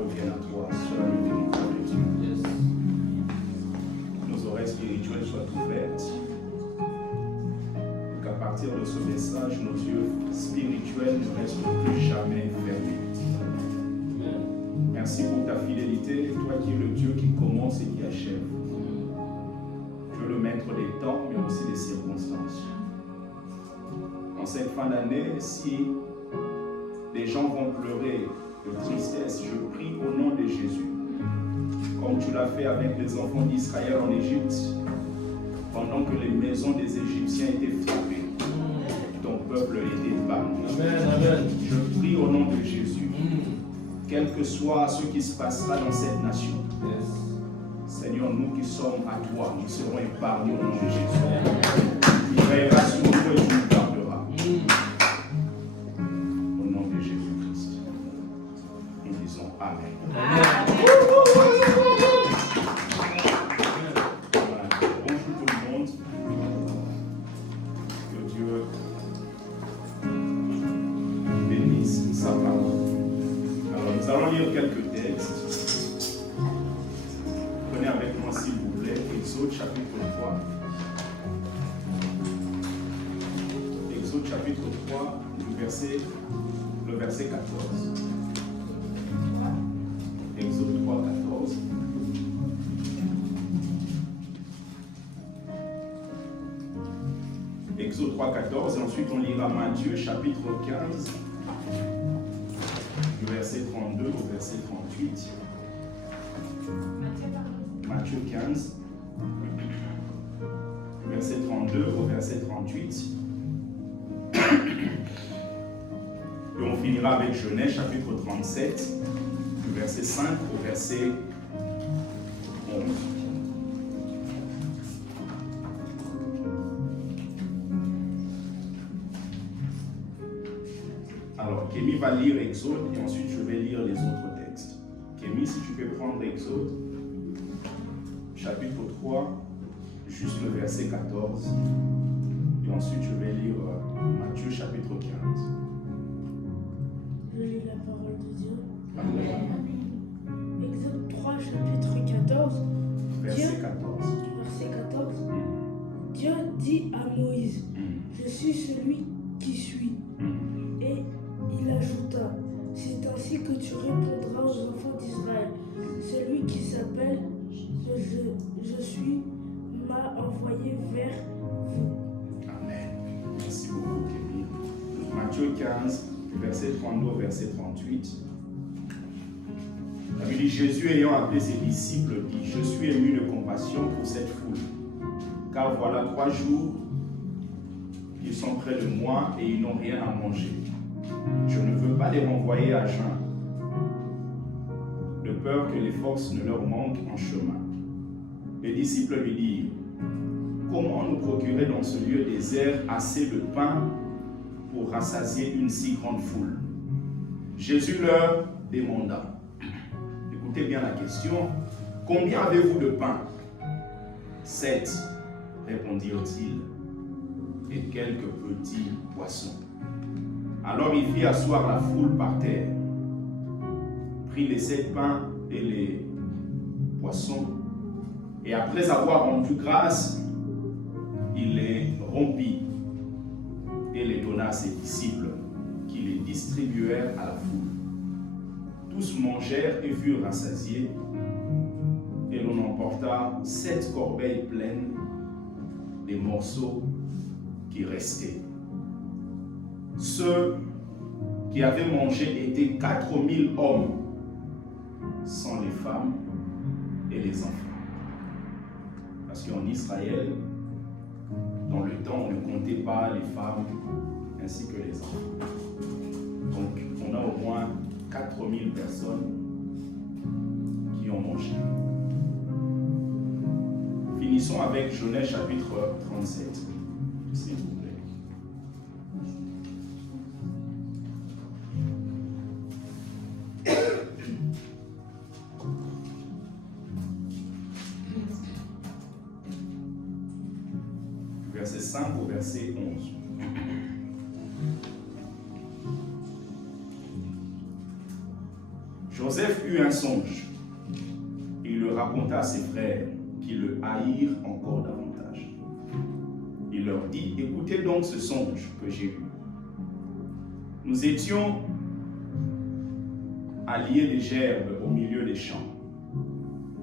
revienne à toi, cela le territoire de Dieu. Yes. Nos oreilles spirituelles soient ouvertes. Qu'à partir de ce message, nos yeux spirituels ne restent plus jamais fermés. Merci pour ta fidélité, toi qui es le Dieu qui commence et qui achève. Tu es le maître des temps, mais aussi des circonstances. En cette fin d'année, si les gens vont pleurer de tristesse, je prie au nom de Jésus, comme tu l'as fait avec les enfants d'Israël en Égypte, pendant que les maisons des Égyptiens étaient frappées, ton peuple était banni. Amen, amen. Je prie au nom de Jésus, quel que soit ce qui se passera dans cette nation. Yes. Seigneur, nous qui sommes à toi, nous serons épargnés au nom de Jésus. Il veillera sur nous et tu nous garderas. Au nom de Jésus-Christ. Nous disons Amen. Amen. Bonjour tout le monde. Que Dieu bénisse sa parole. Alors nous allons lire quelques textes. Prenez avec moi s'il vous plaît Exode chapitre 3. Exode chapitre 3, le verset 14. Exode 3, 14. Exode 3, 14. Et ensuite on lira Matthieu chapitre 15. Du verset 32 au verset 38. Matthieu 15, verset 32 au verset 38. Et on finira avec Genèse chapitre 37, du verset 5 au verset 11. Alors, Kémy va lire Exode et ensuite je vais lire les autres textes. Kémy, si tu peux prendre Exode, chapitre 3, juste le verset 14. Et ensuite je vais lire Matthieu chapitre 15. Je lis la parole de Dieu. Amen. Exode 3, chapitre 14. Verset 14. Verset 14. Dieu dit à Moïse, je suis celui qui suis. Et il ajouta, c'est ainsi que tu répondras aux enfants d'Israël. Celui qui s'appelle je suis m'a envoyé vers vous. Amen. Merci beaucoup, Kémy. Matthieu 15, verset 32 au verset 38. La Bible dit, Jésus ayant appelé ses disciples dit, je suis ému de compassion pour cette foule, car voilà 3 jours qu'ils sont près de moi et ils n'ont rien à manger. Je ne veux pas les renvoyer à jeun, de peur que les forces ne leur manquent en chemin. Les disciples lui dirent, comment nous procurer dans ce lieu désert assez de pain pour rassasier une si grande foule? Jésus leur demanda, écoutez bien la question, combien avez-vous de pain? 7, répondirent-ils, et quelques petits poissons. Alors il fit asseoir la foule par terre, prit les 7 pains et les poissons, et après avoir rendu grâce, il les rompit et les donna à ses disciples, qui les distribuèrent à la foule. Tous mangèrent et furent rassasiés, et l'on emporta 7 corbeilles pleines des morceaux qui restaient. Ceux qui avaient mangé étaient 4000 hommes, sans les femmes et les enfants. Parce qu'en Israël, dans le temps, on ne comptait pas les femmes ainsi que les enfants. Donc, on a au moins 4000 personnes qui ont mangé. Finissons avec Genèse chapitre 37, s'il vous plaît. Verset 5 au verset 11. Joseph eut un songe. Il le raconta à ses frères qui le haïrent encore davantage. Il leur dit, écoutez donc ce songe que j'ai eu. Nous étions à lier des gerbes au milieu des champs.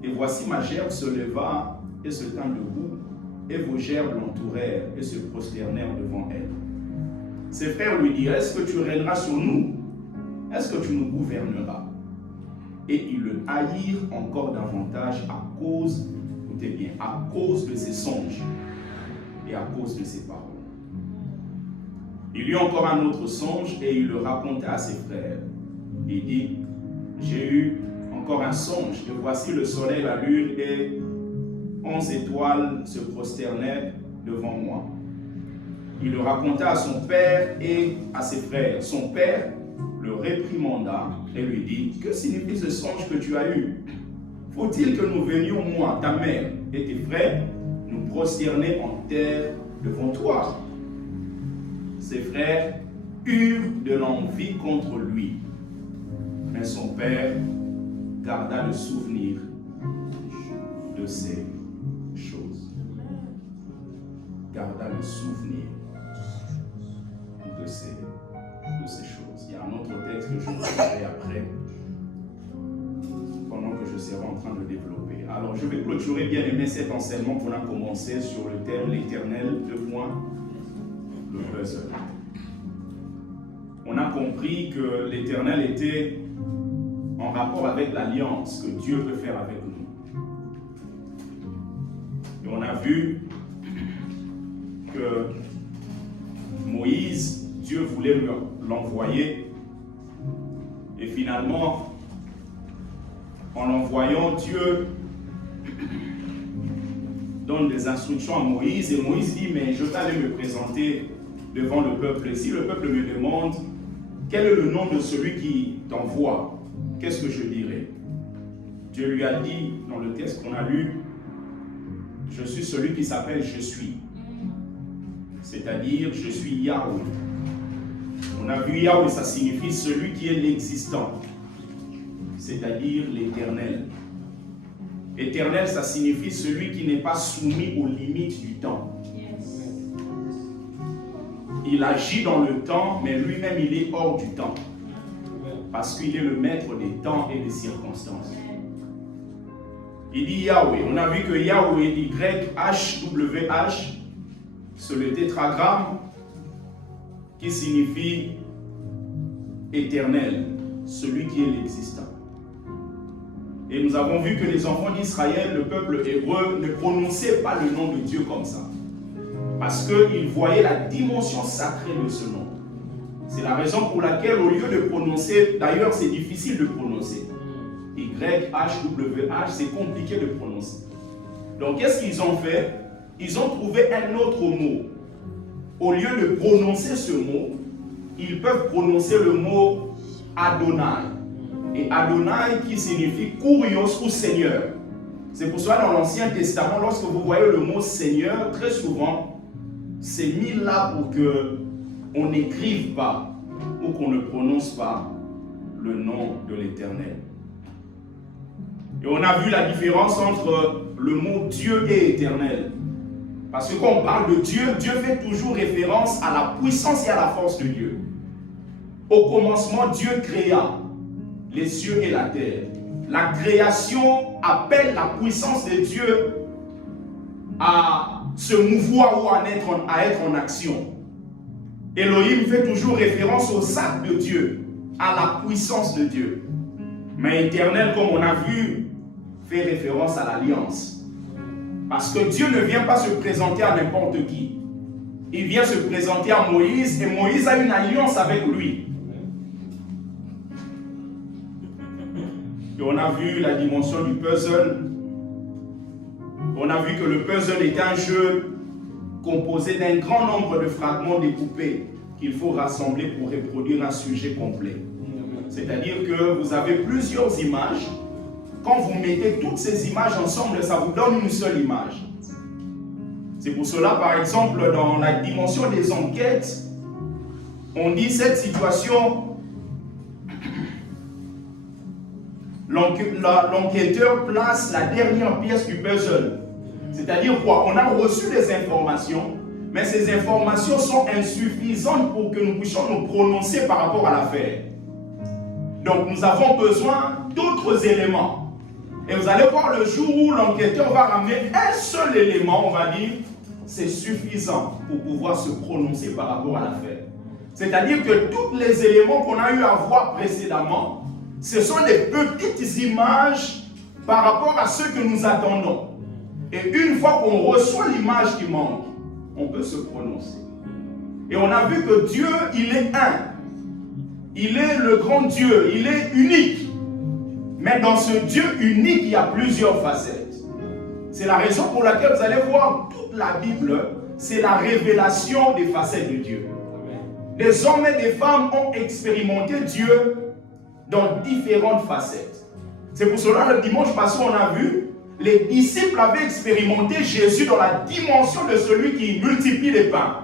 Et voici ma gerbe se leva et se tint debout, et vos gerbes l'entourèrent et se prosternèrent devant elle. Ses frères lui dirent, est-ce que tu règneras sur nous? Est-ce que tu nous gouverneras? Et ils le haïrent encore davantage à cause, écoutez bien, à cause de ses songes et à cause de ses paroles. Il eut encore un autre songe et il le raconta à ses frères. Il dit, j'ai eu encore un songe et voici le soleil, la lune et 11 étoiles se prosternèrent devant moi. Il le raconta à son père et à ses frères. Son père le réprimanda et lui dit, que signifie ce songe que tu as eu? Faut-il que nous venions, moi, ta mère et tes frères, nous prosterner en terre devant toi? Ses frères eurent de l'envie contre lui, mais son père garda le souvenir de ces choses. Garda le souvenir de ces choses. Il y a un autre texte que je vous dirai après, pendant que je serai en train de développer. Alors, je vais clôturer, bien aimé, cet enseignement qu'on a commencé sur le thème l'Éternel, le puzzle. On a compris que l'Éternel était en rapport avec l'alliance que Dieu veut faire avec nous. Et on a vu que Moïse, Dieu voulait l'envoyer. Et finalement, en l'envoyant, Dieu donne des instructions à Moïse. Et Moïse dit, mais je vais aller me présenter devant le peuple. Et si le peuple me demande, quel est le nom de celui qui t'envoie? Qu'est-ce que je dirai? Dieu lui a dit, dans le texte qu'on a lu, je suis celui qui s'appelle Je suis. C'est-à-dire, je suis Yahweh. On a vu Yahweh, ça signifie celui qui est l'existant. C'est-à-dire l'Éternel. Éternel, ça signifie celui qui n'est pas soumis aux limites du temps. Il agit dans le temps, mais lui-même, il est hors du temps. Parce qu'il est le maître des temps et des circonstances. Il dit Yahweh. On a vu que Yahweh, YHWH, c'est le tétragramme qui signifie éternel, celui qui est l'existant. Et nous avons vu que les enfants d'Israël, le peuple hébreu, ne prononçaient pas le nom de Dieu comme ça. Parce qu'ils voyaient la dimension sacrée de ce nom. C'est la raison pour laquelle, au lieu de prononcer, d'ailleurs c'est difficile de prononcer. YHWH, c'est compliqué de prononcer. Donc qu'est-ce qu'ils ont fait? Ils ont trouvé un autre mot. Au lieu de prononcer ce mot, ils peuvent prononcer le mot Adonai. Et Adonai qui signifie Kurios ou Seigneur. C'est pour cela dans l'Ancien Testament, lorsque vous voyez le mot Seigneur, très souvent, c'est mis là pour qu'on n'écrive pas ou qu'on ne prononce pas le nom de l'Éternel. Et on a vu la différence entre le mot Dieu et éternel. Parce que quand on parle de Dieu, Dieu fait toujours référence à la puissance et à la force de Dieu. Au commencement, Dieu créa les cieux et la terre. La création appelle la puissance de Dieu à se mouvoir ou à être en action. Elohim fait toujours référence aux actes de Dieu, à la puissance de Dieu. Mais éternel, comme on a vu, fait référence à l'alliance. Parce que Dieu ne vient pas se présenter à n'importe qui. Il vient se présenter à Moïse et Moïse a une alliance avec lui. Et on a vu la dimension du puzzle. On a vu que le puzzle est un jeu composé d'un grand nombre de fragments découpés qu'il faut rassembler pour reproduire un sujet complet. C'est-à-dire que vous avez plusieurs images. Quand vous mettez toutes ces images ensemble, ça vous donne une seule image. C'est pour cela, par exemple, dans la dimension des enquêtes, on dit cette situation l'enquêteur place la dernière pièce du puzzle. C'est-à-dire quoi? On a reçu des informations, mais ces informations sont insuffisantes pour que nous puissions nous prononcer par rapport à l'affaire. Donc nous avons besoin d'autres éléments. Et vous allez voir le jour où l'enquêteur va ramener un seul élément, on va dire, c'est suffisant pour pouvoir se prononcer par rapport à l'affaire. C'est-à-dire que tous les éléments qu'on a eu à voir précédemment, ce sont des petites images par rapport à ce que nous attendons. Et une fois qu'on reçoit l'image qui manque, on peut se prononcer. Et on a vu que Dieu, il est un. Il est le grand Dieu, il est unique. Mais dans ce Dieu unique, il y a plusieurs facettes. C'est la raison pour laquelle vous allez voir toute la Bible, c'est la révélation des facettes de Dieu. Des hommes et des femmes ont expérimenté Dieu dans différentes facettes. C'est pour cela, le dimanche passé, on a vu, les disciples avaient expérimenté Jésus dans la dimension de celui qui multiplie les pains.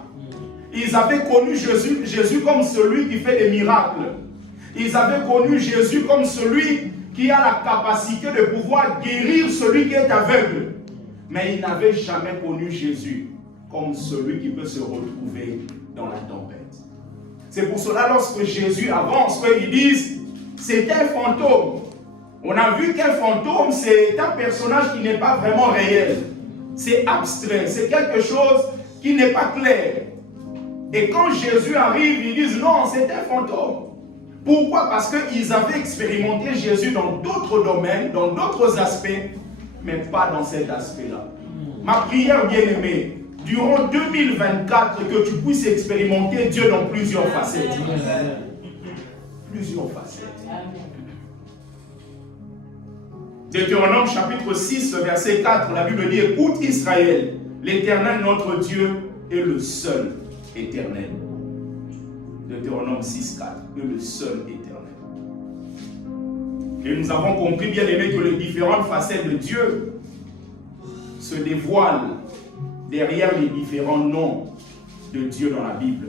Ils avaient connu Jésus comme celui qui fait des miracles. Ils avaient connu Jésus comme celui qui a la capacité de pouvoir guérir celui qui est aveugle. Mais ils n'avaient jamais connu Jésus comme celui qui peut se retrouver dans la tempête. C'est pour cela, lorsque Jésus avance, ils disent, c'est un fantôme. On a vu qu'un fantôme, c'est un personnage qui n'est pas vraiment réel. C'est abstrait, c'est quelque chose qui n'est pas clair. Et quand Jésus arrive, ils disent non, c'est un fantôme. Pourquoi? Parce qu'ils avaient expérimenté Jésus dans d'autres domaines, dans d'autres aspects, mais pas dans cet aspect-là. Ma prière, bien-aimée, durant 2024, que tu puisses expérimenter Dieu dans plusieurs facettes. Plusieurs facettes. Deutéronome chapitre 6, verset 4, la Bible dit, écoute Israël, l'Éternel notre Dieu est le seul éternel. Deutéronome 6, 4, est le seul éternel. Et nous avons compris, bien aimé, que les différentes facettes de Dieu se dévoilent derrière les différents noms de Dieu dans la Bible.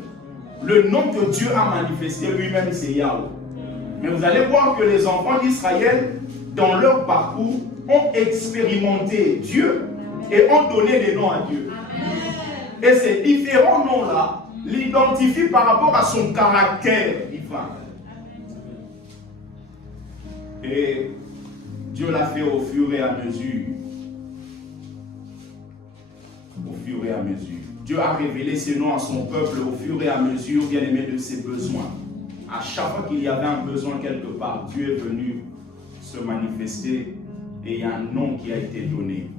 Le nom que Dieu a manifesté lui-même, c'est Yahweh. Mais vous allez voir que les enfants d'Israël, dans leur parcours, ont expérimenté Dieu et ont donné des noms à Dieu. Et ces différents noms-là l'identifient par rapport à son caractère divin. Et Dieu l'a fait au fur et à mesure. Au fur et à mesure. Dieu a révélé ses noms à son peuple au fur et à mesure, bien aimé, de ses besoins. À chaque fois qu'il y avait un besoin quelque part, Dieu est venu se manifester et il y a un nom qui a été donné.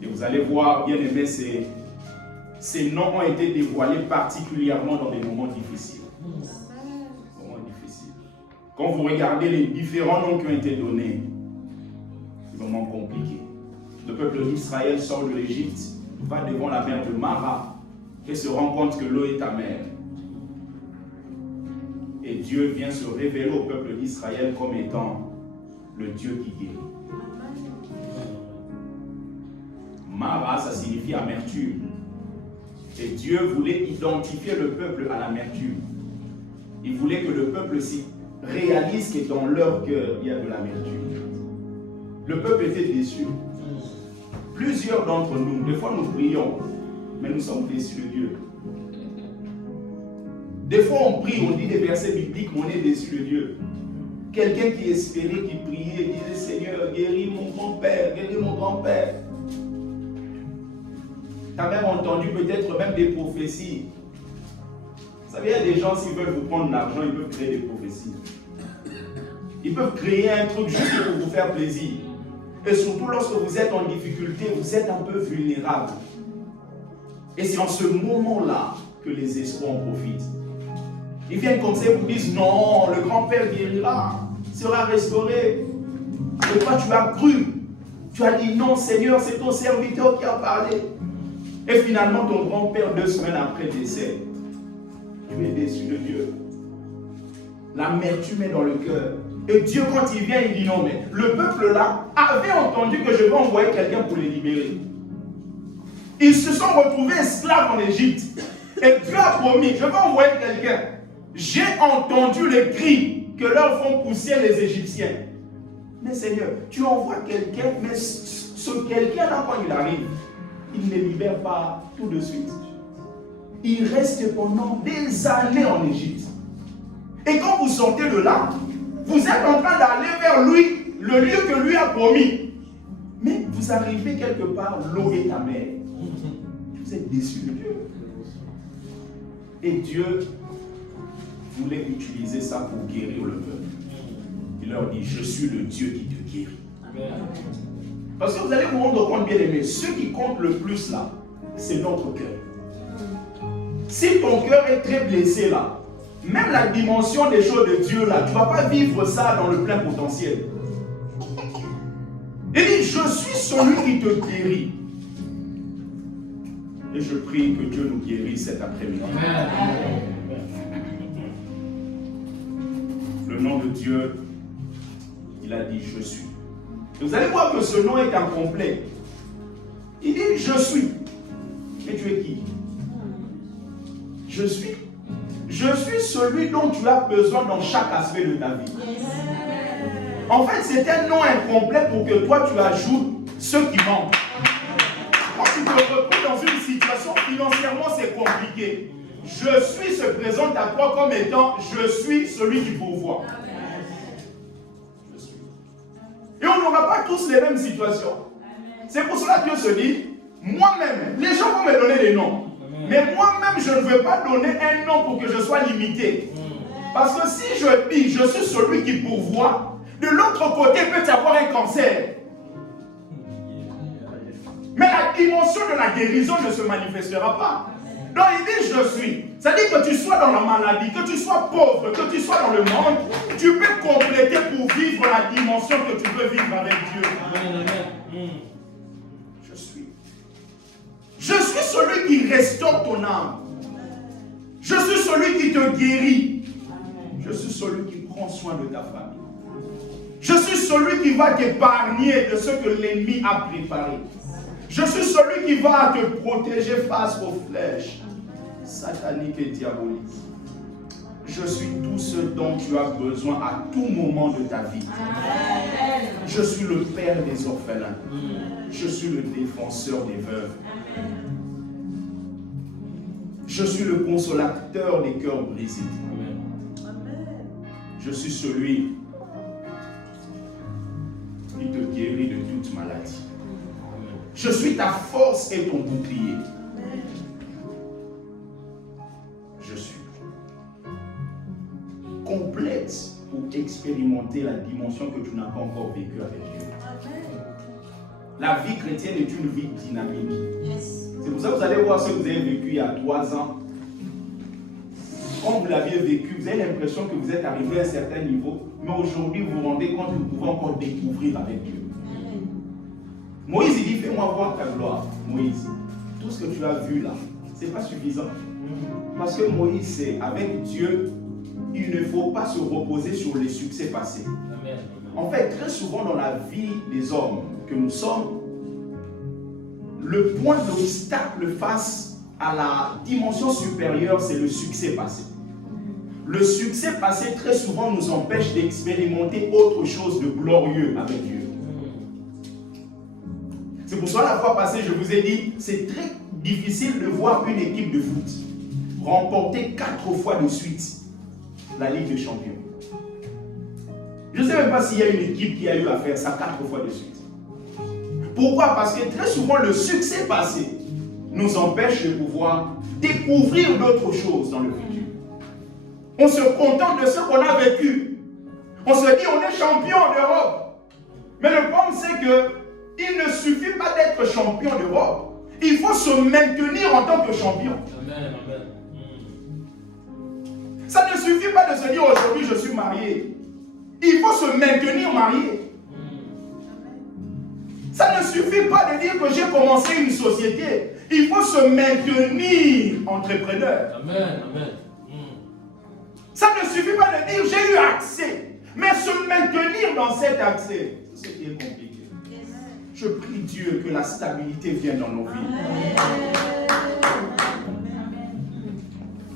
Et vous allez voir, bien aimé, ces noms ont été dévoilés particulièrement dans des moments difficiles. Quand vous regardez les différents noms qui ont été donnés, c'est vraiment compliqué. Le peuple d'Israël sort de l'Égypte, va devant la mer de Mara et se rend compte que l'eau est amère. Et Dieu vient se révéler au peuple d'Israël comme étant le Dieu qui guérit. Mara, ça signifie amertume. Et Dieu voulait identifier le peuple à l'amertume. Il voulait que le peuple réalise que dans leur cœur, il y a de l'amertume. Le peuple était déçu. Plusieurs d'entre nous, des fois nous prions, mais nous sommes déçus de Dieu. Des fois on prie, on dit des versets bibliques, mais on est déçu de Dieu. Quelqu'un qui espérait, qui priait, disait, Seigneur, guéris mon grand-père, guéris mon grand-père. Tu as même entendu peut-être même des prophéties. Vous savez, il y a des gens, s'ils veulent vous prendre de l'argent, ils peuvent créer des prophéties. Ils peuvent créer un truc juste pour vous faire plaisir. Et surtout lorsque vous êtes en difficulté, vous êtes un peu vulnérable. Et c'est en ce moment-là que les escrocs en profitent. Ils viennent comme ça et vous disent, non, le grand-père guérira, sera restauré. Et toi, tu as cru. Tu as dit, non, Seigneur, c'est ton serviteur qui a parlé. Et finalement, ton grand-père, 2 semaines après, décède. Tu es déçu de Dieu. L'amertume est dans le cœur. Et Dieu, quand il vient, il dit non, mais le peuple là avait entendu que je vais envoyer quelqu'un pour les libérer. Ils se sont retrouvés esclaves en Égypte. Et Dieu a promis, je vais envoyer quelqu'un. J'ai entendu les cris que leur font pousser les Égyptiens. Mais Seigneur, tu envoies quelqu'un, mais ce quelqu'un-là, quand il arrive, il ne libère pas tout de suite. Il reste pendant des années en Égypte. Et quand vous sortez de là, vous êtes en train d'aller vers lui, le lieu que lui a promis. Mais vous arrivez quelque part, l'eau est amère. Vous êtes déçus de Dieu. Et Dieu voulait utiliser ça pour guérir le peuple. Il leur dit, je suis le Dieu qui te guérit. Parce que vous allez vous rendre compte, bien aimé, ce qui compte le plus là, c'est notre cœur. Si ton cœur est très blessé là, même la dimension des choses de Dieu là, tu ne vas pas vivre ça dans le plein potentiel. Il dit, je suis celui qui te guérit. Et je prie que Dieu nous guérisse cet après-midi. Le nom de Dieu, il a dit, je suis. Et vous allez voir que ce nom est incomplet. Il dit, je suis. Et tu es qui? Je suis. Je suis celui dont tu as besoin dans chaque aspect de ta vie. En fait, c'est un nom incomplet pour que toi, tu ajoutes ce qui manque. Quand tu te retrouves dans une situation financièrement, c'est compliqué. Je suis se présente à toi comme étant, je suis celui qui pourvoit. Je suis. Et on n'aura pas tous les mêmes situations. C'est pour cela que Dieu se dit, moi-même, les gens vont me donner des noms. Mais moi-même, je ne veux pas donner un nom pour que je sois limité. Parce que si je dis, je suis celui qui pourvoit, de l'autre côté, peut y avoir un cancer. Mais la dimension de la guérison ne se manifestera pas. Donc il dit, je suis. C'est-à-dire que tu sois dans la maladie, que tu sois pauvre, que tu sois dans le monde, tu peux compléter pour vivre la dimension que tu veux vivre avec Dieu. Je suis. Je suis celui qui restaure ton âme. Je suis celui qui te guérit. Je suis celui qui prend soin de ta famille. Je suis celui qui va t'épargner de ce que l'ennemi a préparé. Je suis celui qui va te protéger face aux flèches sataniques et diaboliques. Je suis tout ce dont tu as besoin à tout moment de ta vie. Je suis le père des orphelins. Je suis le défenseur des veuves. Je suis le consolateur des cœurs brisés. Je suis celui qui te guérit de toute maladie. Je suis ta force et ton bouclier. Je suis. Complète pour expérimenter la dimension que tu n'as pas encore vécue avec Dieu. La vie chrétienne est une vie dynamique. C'est pour ça que vous allez voir ce que vous avez vécu il y a 3 ans. Quand vous l'aviez vécu, vous avez l'impression que vous êtes arrivé à un certain niveau, mais aujourd'hui vous vous rendez compte que vous pouvez encore découvrir avec Dieu. Moïse, il dit, fais-moi voir ta gloire. Moïse, tout ce que tu as vu là, ce n'est pas suffisant. Parce que Moïse, c'est avec Dieu, il ne faut pas se reposer sur les succès passés. En fait, très souvent dans la vie des hommes que nous sommes, le point d'obstacle face à la dimension supérieure, c'est le succès passé. Le succès passé, très souvent, nous empêche d'expérimenter autre chose de glorieux avec Dieu. C'est pour ça, la fois passée, je vous ai dit, c'est très difficile de voir une équipe de foot remporter 4 fois de suite la Ligue des Champions. Je ne sais même pas s'il y a une équipe qui a eu à faire ça 4 fois de suite. Pourquoi? Parce que très souvent, le succès passé nous empêche de pouvoir découvrir d'autres choses dans le futur. On se contente de ce qu'on a vécu. On se dit, on est champion d'Europe. Mais le problème, c'est que il ne suffit pas d'être champion d'Europe. Il faut se maintenir en tant que champion. Amen, amen. Ça ne suffit pas de se dire aujourd'hui je suis marié. Il faut se maintenir marié. Ça ne suffit pas de dire que j'ai commencé une société. Il faut se maintenir entrepreneur. Amen, amen. Ça ne suffit pas de dire j'ai eu accès. Mais se maintenir dans cet accès, c'est ce qui est compliqué. Je prie Dieu que la stabilité vienne dans nos vies.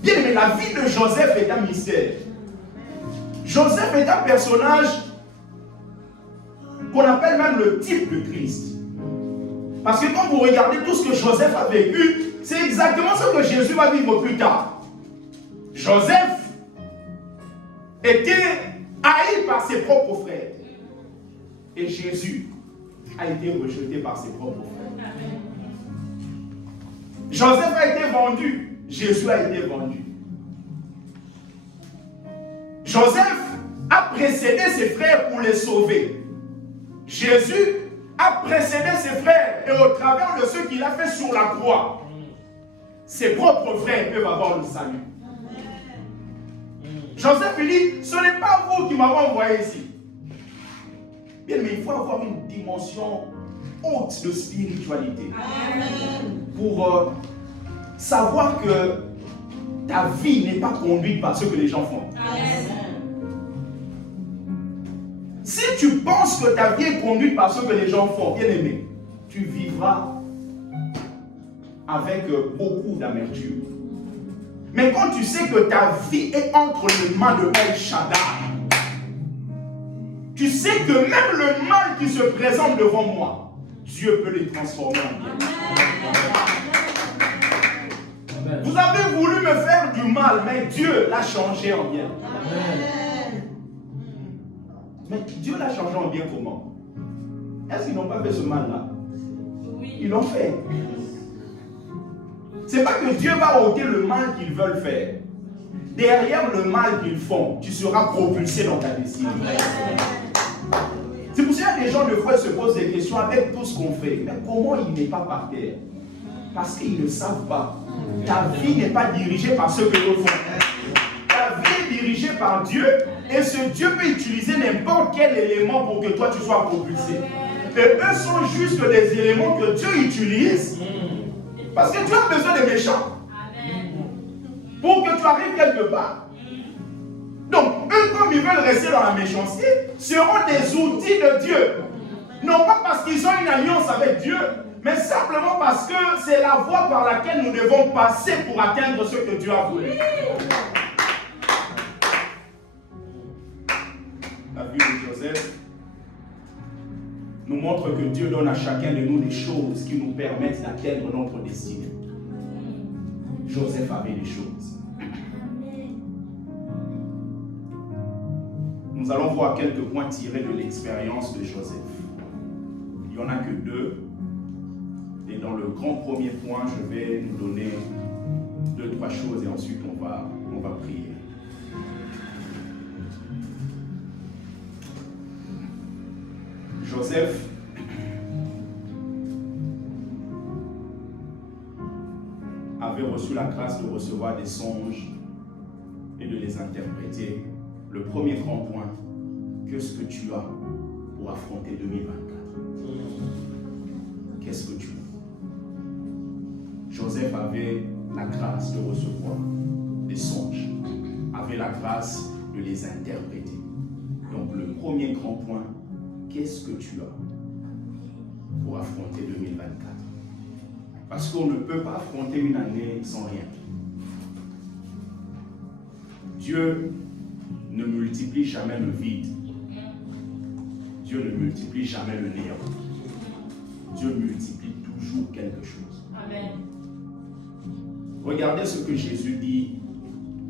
Bien, mais la vie de Joseph est un mystère. Joseph est un personnage qu'on appelle même le type de Christ. Parce que quand vous regardez tout ce que Joseph a vécu, c'est exactement ce que Jésus va vivre plus tard. Joseph était haï par ses propres frères. Et Jésus a été rejeté par ses propres frères. Joseph a été vendu. Jésus a été vendu. Joseph a précédé ses frères pour les sauver. Jésus a précédé ses frères et au travers de ce qu'il a fait sur la croix, ses propres frères peuvent avoir le salut. Joseph dit, ce n'est pas vous qui m'avez envoyé ici. Bien, mais il faut avoir une dimension haute de spiritualité. Pour savoir que ta vie n'est pas conduite par ce que les gens font. Si tu penses que ta vie est conduite par ce que les gens font, bien aimé, tu vivras avec beaucoup d'amertume. Mais quand tu sais que ta vie est entre les mains de El Shaddai, tu sais que même le mal qui se présente devant moi, Dieu peut les transformer en bien. Amen. Vous avez voulu me faire du mal, mais Dieu l'a changé en bien. Amen. Mais Dieu l'a changé en bien comment? Est-ce qu'ils n'ont pas fait ce mal-là? Oui. Ils l'ont fait. C'est pas que Dieu va ôter le mal qu'ils veulent faire. Derrière le mal qu'ils font, tu seras propulsé dans ta destinée. C'est pour ça que les gens de foi se posent des questions avec tout ce qu'on fait. Mais comment il n'est pas par terre? Parce qu'ils ne savent pas. Ta vie n'est pas dirigée par ce que eux font. Ta vie est dirigée par Dieu. Et ce Dieu peut utiliser n'importe quel élément pour que toi tu sois propulsé. Et eux sont juste des éléments que Dieu utilise. Parce que tu as besoin des méchants. Pour que tu arrives quelque part. Donc, eux, comme ils veulent rester dans la méchanceté, seront des outils de Dieu. Non pas parce qu'ils ont une alliance avec Dieu, mais simplement parce que c'est la voie par laquelle nous devons passer pour atteindre ce que Dieu a voulu. La vie de Joseph nous montre que Dieu donne à chacun de nous des choses qui nous permettent d'atteindre notre destinée. Joseph avait des choses. Nous allons voir quelques points tirés de l'expérience de Joseph. Il n'y en a que deux. Et dans le grand premier point, je vais nous donner 2-3 choses et ensuite on va prier. Joseph avait reçu la grâce de recevoir des songes et de les interpréter. Le premier grand point, qu'est-ce que tu as pour affronter 2024? Qu'est-ce que tu as? Joseph avait la grâce de recevoir des songes, avait la grâce de les interpréter. Donc le premier grand point, qu'est-ce que tu as pour affronter 2024? Parce qu'on ne peut pas affronter une année sans rien. Dieu ne multiplie jamais le vide. Dieu ne multiplie jamais le néant. Dieu multiplie toujours quelque chose. Amen. Regardez ce que Jésus dit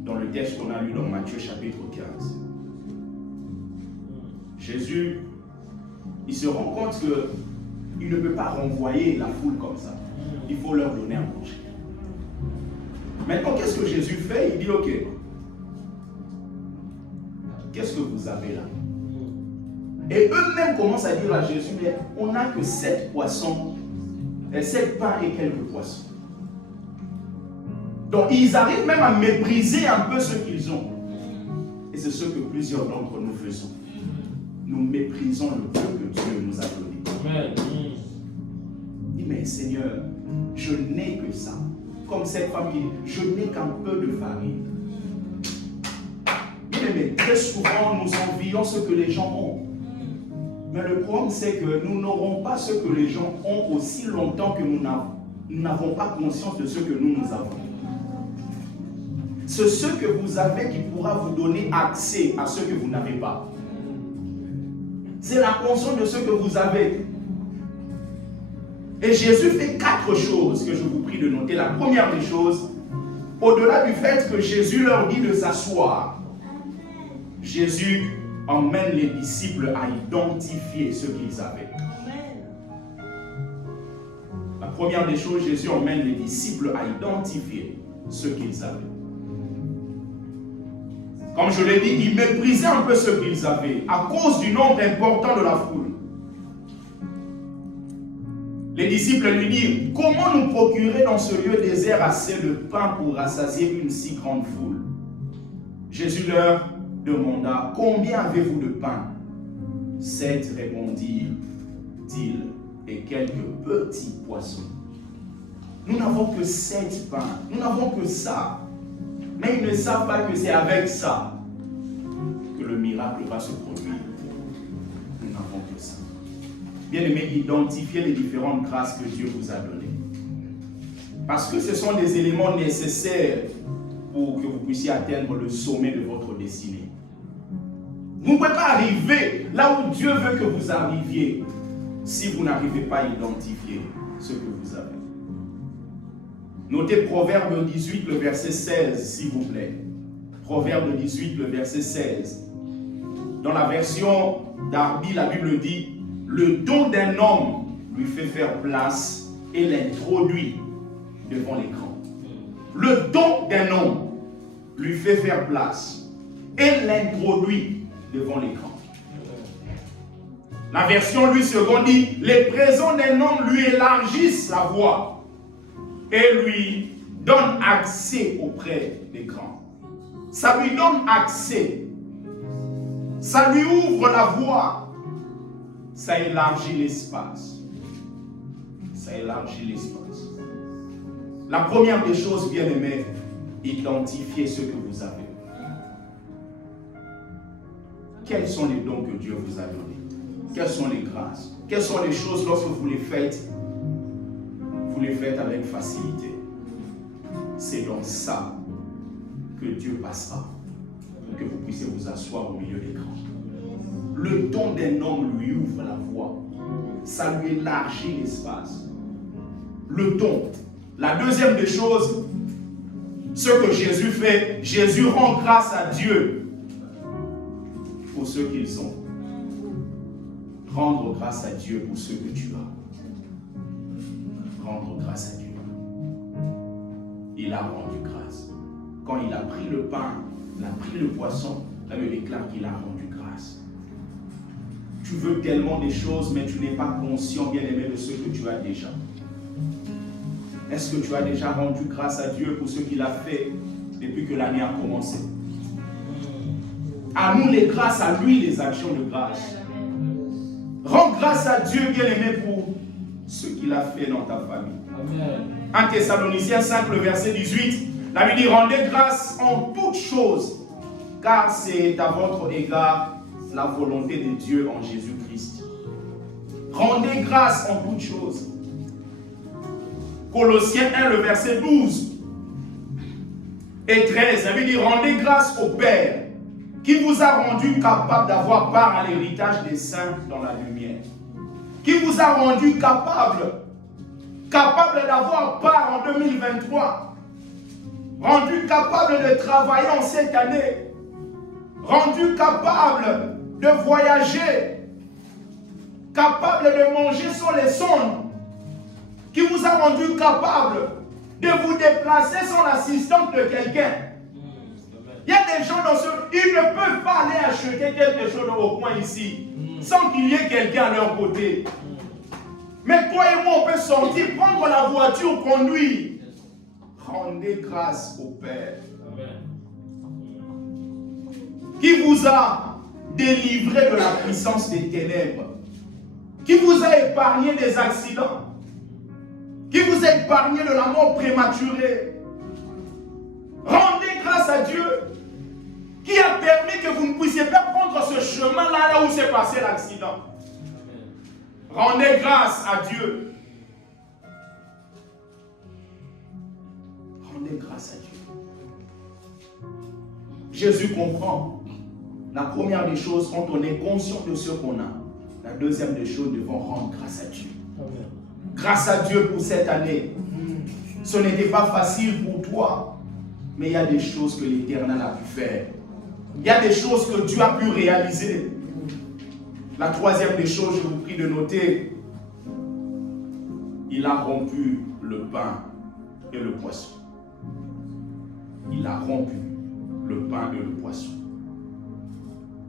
dans le texte qu'on a lu dans Matthieu chapitre 15. Jésus, il se rend compte qu'il ne peut pas renvoyer la foule comme ça. Il faut leur donner à manger. Maintenant, qu'est-ce que Jésus fait? Il dit, ok, qu'est-ce que vous avez là? Et eux-mêmes commencent à dire à Jésus, mais on n'a que 7 poissons, 7 pains et quelques poissons. Donc ils arrivent même à mépriser un peu ce qu'ils ont. Et c'est ce que plusieurs d'entre nous faisons. Nous méprisons le peu que Dieu nous a donné. Amen. Dit, mais Seigneur, je n'ai que ça. Comme cette femme qui dit, je n'ai qu'un peu de farine. Mais très souvent, nous envions ce que les gens ont. Mais le problème, c'est que nous n'aurons pas ce que les gens ont aussi longtemps que nous n'avons pas conscience de ce que nous avons. C'est ce que vous avez qui pourra vous donner accès à ce que vous n'avez pas. c'est la conscience de ce que vous avez. Et Jésus fait 4 choses que je vous prie de noter. La première des choses, au-delà du fait que Jésus leur dit de s'asseoir, Jésus emmène les disciples à identifier ce qu'ils avaient. La première des choses, Jésus emmène les disciples à identifier ce qu'ils avaient. Comme je l'ai dit, ils méprisaient un peu ce qu'ils avaient à cause du nombre important de la foule. Les disciples lui disent, comment nous procurer dans ce lieu désert assez de pain pour rassasier une si grande foule? Jésus leur demanda, combien avez-vous de pain? 7 répondirent-ils, et quelques petits poissons. Nous n'avons que 7 pains, nous n'avons que ça. Mais ils ne savent pas que c'est avec ça que le miracle va se produire. Nous n'avons que ça. Bien-aimés, identifiez les différentes grâces que Dieu vous a données. Parce que ce sont des éléments nécessaires pour que vous puissiez atteindre le sommet de votre destinée. Vous ne pouvez pas arriver là où Dieu veut que vous arriviez si vous n'arrivez pas à identifier ce que vous avez. Notez Proverbe 18, le verset 16, s'il vous plaît. Proverbe 18, le verset 16. Dans la version d'Arby, la Bible dit, le don d'un homme lui fait faire place et l'introduit devant l'écran. Le don d'un homme lui fait faire place et l'introduit devant l'écran. La version lui seconde dit, les présents d'un homme lui élargissent la voie et lui donnent accès auprès des grands. Ça lui donne accès. Ça lui ouvre la voie. Ça élargit l'espace. Ça élargit l'espace. La première des choses, bien-aimés, identifiez ce que vous avez. Quels sont les dons que Dieu vous a donnés? Quelles sont les grâces? Quelles sont les choses lorsque vous les faites avec facilité? C'est dans ça que Dieu passera pour que vous puissiez vous asseoir au milieu des grands. Le don d'un homme lui ouvre la voie. Ça lui élargit l'espace. Le don. La deuxième des choses, ce que Jésus fait, Jésus rend grâce à Dieu pour ce qu'ils ont. Rendre grâce à Dieu pour ce que tu as. Rendre grâce à Dieu. Il a rendu grâce. Quand il a pris le pain, il a pris le poisson, la Bible déclare qu'il a rendu grâce. Tu veux tellement des choses, mais tu n'es pas conscient, bien-aimé, de ce que tu as déjà. Est-ce que tu as déjà rendu grâce à Dieu pour ce qu'il a fait depuis que l'année a commencé? À nous les grâces, à lui les actions de grâce. Rends grâce à Dieu, bien-aimé, pour ce qu'il a fait dans ta famille. Amen. 1 Thessaloniciens 5, le verset 18, la Bible dit, rendez grâce en toutes choses, car c'est à votre égard la volonté de Dieu en Jésus-Christ. Rendez grâce en toutes choses. Colossiens 1, le verset 12 et 13, la Bible dit, rendez grâce au Père, qui vous a rendu capable d'avoir part à l'héritage des saints dans la lumière. Qui vous a rendu capable d'avoir part en 2023. Rendu capable de travailler en cette année. Rendu capable de voyager. Capable de manger sur les sondes. Qui vous a rendu capable de vous déplacer sans l'assistance de quelqu'un. Il y a des gens dans ils ne peuvent pas aller acheter quelque chose au coin ici sans qu'il y ait quelqu'un à leur côté. Mais toi et moi, on peut sortir, prendre la voiture, conduire. Rendez grâce au Père. Amen. Qui vous a délivré de la puissance des ténèbres. Qui vous a épargné des accidents. Qui vous a épargné de la mort prématurée. Rendez grâce à Dieu qui a permis que vous ne puissiez pas prendre ce chemin-là là où s'est passé l'accident. Rendez grâce à Dieu. Rendez grâce à Dieu. Jésus comprend. La première des choses, quand on est conscient de ce qu'on a, La deuxième des choses, nous devons rendre grâce à Dieu. Amen. Grâce à Dieu pour cette année. Ce n'était pas facile pour toi, mais il y a des choses que l'Éternel a pu faire. Il y a des choses que Dieu a pu réaliser. La troisième des choses, je vous prie de noter, il a rompu le pain et le poisson. Il a rompu le pain et le poisson.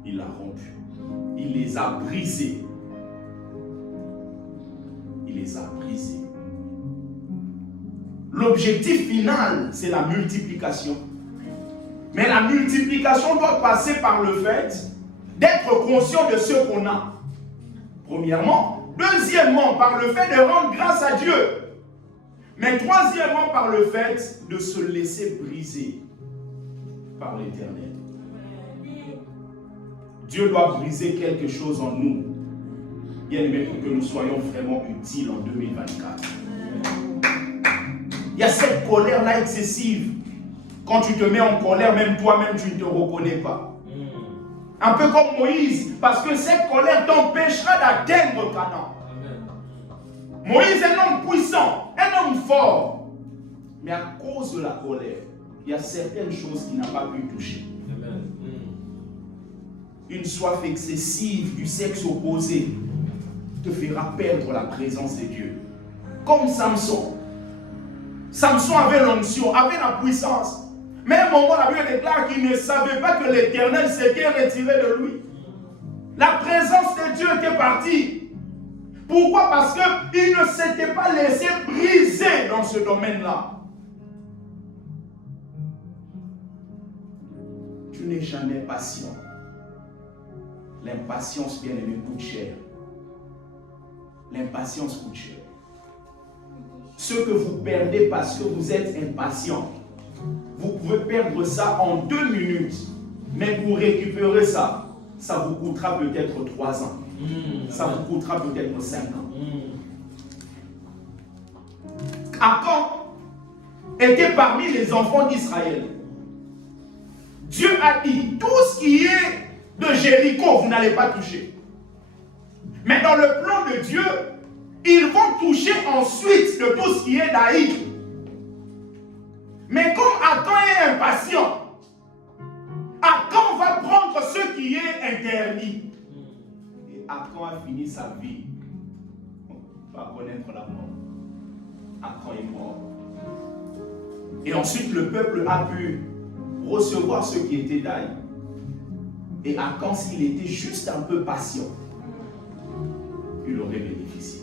Il a rompu. Il les a brisés. Il les a brisés. L'objectif final, c'est la multiplication. Mais la multiplication doit passer par le fait d'être conscient de ce qu'on a. Premièrement. Deuxièmement, par le fait de rendre grâce à Dieu. Mais troisièmement, par le fait de se laisser briser par l'Éternel. Dieu doit briser quelque chose en nous, bien aimé, pour que nous soyons vraiment utiles en 2024. Il y a cette colère-là excessive. Quand tu te mets en colère, même toi-même, tu ne te reconnais pas. Un peu comme Moïse, parce que cette colère t'empêchera d'atteindre Canaan. Moïse est un homme puissant, un homme fort. Mais à cause de la colère, il y a certaines choses qu'il n'a pas pu toucher. Une soif excessive du sexe opposé te fera perdre la présence de Dieu. Comme Samson. Samson avait l'onction, avait la puissance. Mais à un moment, la Bible déclare qu'il ne savait pas que l'Éternel s'était retiré de lui. La présence de Dieu était partie. Pourquoi? Parce qu'il ne s'était pas laissé briser dans ce domaine-là. Tu n'es jamais patient. L'impatience, bien aimé, coûte cher. L'impatience coûte cher. Ce que vous perdez parce que vous êtes impatient, vous pouvez perdre ça en 2 minutes. Mais pour récupérer ça, ça vous coûtera peut-être 3 ans. Ça vous coûtera peut-être 5 ans. Akan était parmi les enfants d'Israël. Dieu a dit, tout ce qui est de Jéricho, vous n'allez pas toucher. Mais dans le plan de Dieu, ils vont toucher ensuite de tout ce qui est d'Aïe. Mais comme Akan est impatient, Akan va prendre ce qui est interdit. Et Akan a fini sa vie. On va connaître la mort. Akan est mort. Et ensuite, le peuple a pu recevoir ce qui était d'Aïe. Et Akan, s'il était juste un peu patient, il aurait bénéficié.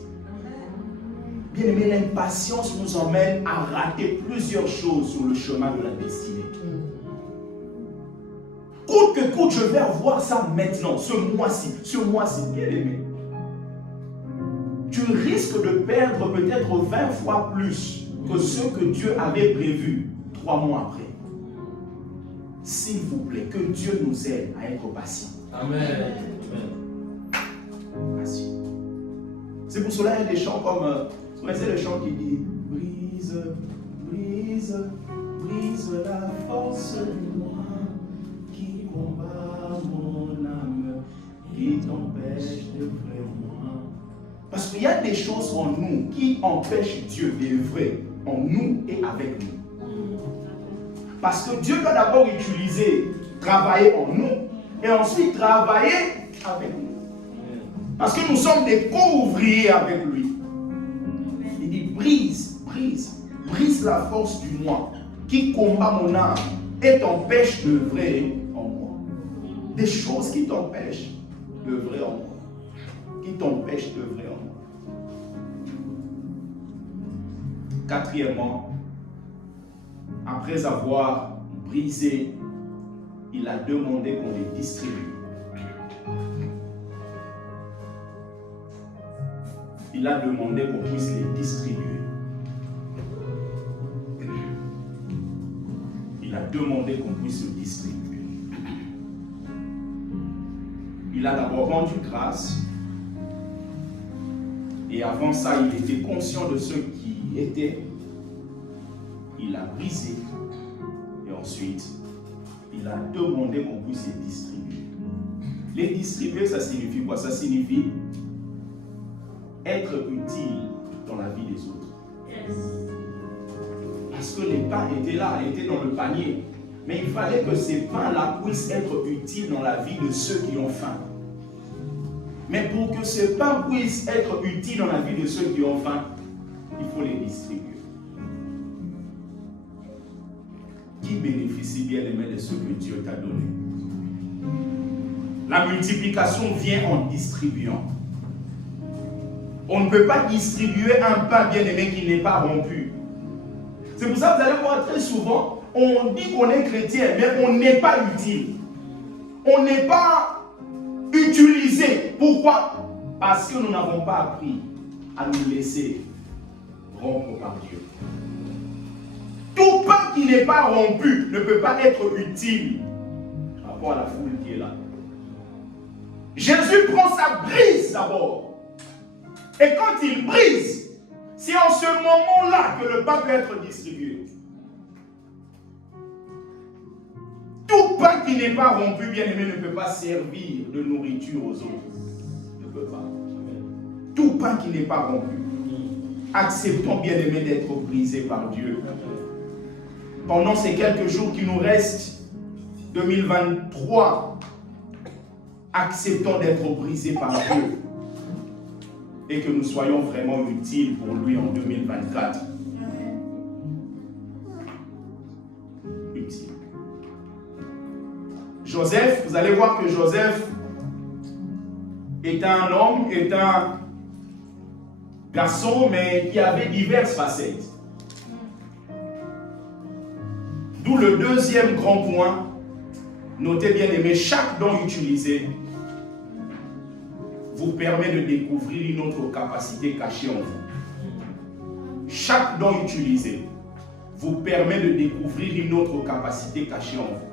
Bien aimé, l'impatience nous emmène à rater plusieurs choses sur le chemin de la destinée. Coûte que coûte, je vais avoir ça maintenant, ce mois-ci, bien aimé. Tu risques de perdre peut-être 20 fois plus que ce que Dieu avait prévu 3 mois après. S'il vous plaît, que Dieu nous aide à être patients. Amen. Patient. C'est pour cela qu'il y a des chants comme, vous connaissez le chant qui dit brise, brise, brise la force de moi qui combat mon âme, qui t'empêche de moi. Parce qu'il y a des choses en nous qui empêchent Dieu d'œuvrer en nous et avec nous. Parce que Dieu doit d'abord travailler en nous et ensuite travailler avec nous. Parce que nous sommes des co-ouvriers avec lui. Il dit brise, brise, brise la force du moi qui combat mon âme et t'empêche d'œuvrer en moi. Des choses qui t'empêchent d'œuvrer en moi. Qui t'empêchent d'œuvrer en moi. Quatrièmement, après avoir brisé, il a demandé qu'on les distribue. Il a demandé qu'on puisse les distribuer. Il a demandé qu'on puisse les distribuer. Il a d'abord rendu grâce. Et avant ça, il était conscient de ce qui était. Il a brisé. Et ensuite, il a demandé qu'on puisse les distribuer. Les distribuer, ça signifie quoi? Ça signifie être utile dans la vie des autres. Parce que les pains étaient là, étaient dans le panier. Mais il fallait que ces pains-là puissent être utiles dans la vie de ceux qui ont faim. Mais pour que ces pains puissent être utiles dans la vie de ceux qui ont faim, il faut les distribuer. Qui bénéficie bien aimé de ce que Dieu t'a donné? La multiplication vient en distribuant. On ne peut pas distribuer un pain bien aimé qui n'est pas rompu. C'est pour ça que vous allez voir très souvent, on dit qu'on est chrétien, mais on n'est pas utile. On n'est pas utilisé. Pourquoi? Parce que nous n'avons pas appris à nous laisser rompre par Dieu. Tout pain qui n'est pas rompu ne peut pas être utile par rapport à la foule qui est là. Jésus prend sa brise d'abord. Et quand il brise, c'est en ce moment-là que le pain peut être distribué. Tout pain qui n'est pas rompu, bien aimé, ne peut pas servir de nourriture aux autres. Ne peut pas. Tout pain qui n'est pas rompu. Acceptons, bien aimé, d'être brisé par Dieu. Pendant ces quelques jours qui nous restent, 2023, acceptons d'être brisés par Dieu. Et que nous soyons vraiment utiles pour lui en 2024. Utile. Joseph, vous allez voir que Joseph est un homme, est un garçon, mais qui avait diverses facettes. D'où le deuxième grand point. Notez bien aimé, chaque don utilisé vous permet de découvrir une autre capacité cachée en vous. Chaque don utilisé vous permet de découvrir une autre capacité cachée en vous.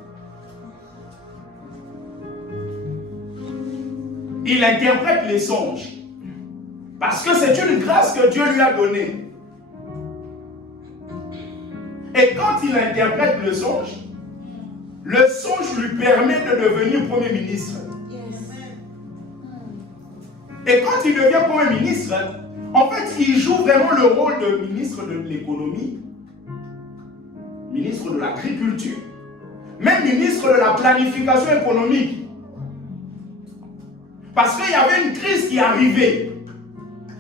Il interprète les songes parce que c'est une grâce que Dieu lui a donnée. Et quand il interprète le songe lui permet de devenir Premier ministre. Et quand il devient Premier ministre, en fait, il joue vraiment le rôle de ministre de l'économie, ministre de l'agriculture, même ministre de la planification économique. Parce qu'il y avait une crise qui arrivait.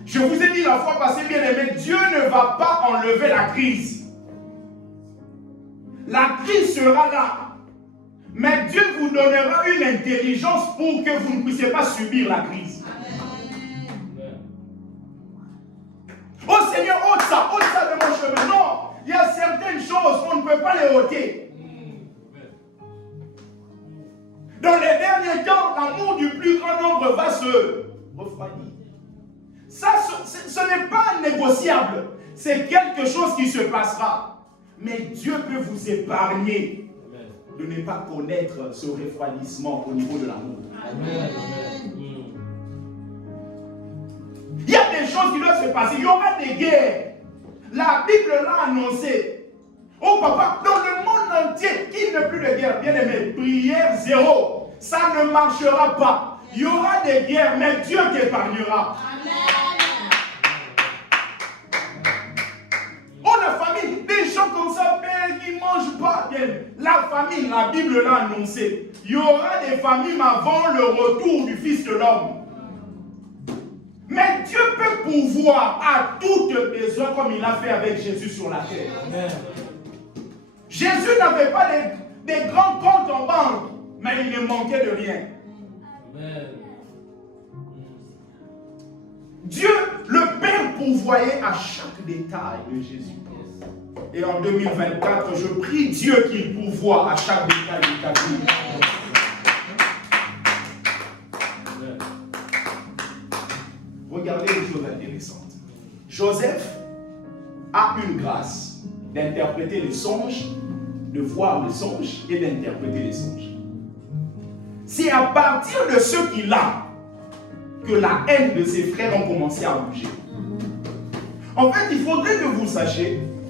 Je vous ai dit la fois passée, bien aimé, Dieu ne va pas enlever la crise. La crise sera là. Mais Dieu vous donnera une intelligence pour que vous ne puissiez pas subir la crise. Oh Seigneur, ôte ça de mon chemin. Non, il y a certaines choses, on ne peut pas les ôter. Dans les derniers temps, l'amour du plus grand nombre va se refroidir. Ça, ce n'est pas négociable. C'est quelque chose qui se passera. Mais Dieu peut vous épargner de ne pas connaître ce refroidissement au niveau de l'amour. Amen. Il y a des choses qui doivent se passer. Il y aura des guerres. La Bible l'a annoncé. Oh papa, dans le monde entier, qu'il n'y ait plus de guerre. Bien aimé, prière zéro. Ça ne marchera pas. Il y aura des guerres, mais Dieu t'épargnera. Amen. Oh la famille, des gens comme ça, qui ne mangent pas bien. La famille, la Bible l'a annoncé. Il y aura des familles avant le retour du Fils de l'homme. Mais Dieu peut pourvoir à toutes besoins comme il a fait avec Jésus sur la terre. Amen. Jésus n'avait pas des grands comptes en banque, mais il ne manquait de rien. Amen. Dieu, le Père, pourvoyait à chaque détail de Jésus. Et en 2024, je prie Dieu qu'il pourvoie à chaque détail de ta vie. Regardez une chose intéressante. Joseph a une grâce d'interpréter les songes, de voir les songes et d'interpréter les songes. C'est à partir de ce qu'il a que la haine de ses frères a commencé à bouger. En fait, il faudrait que vous sachiez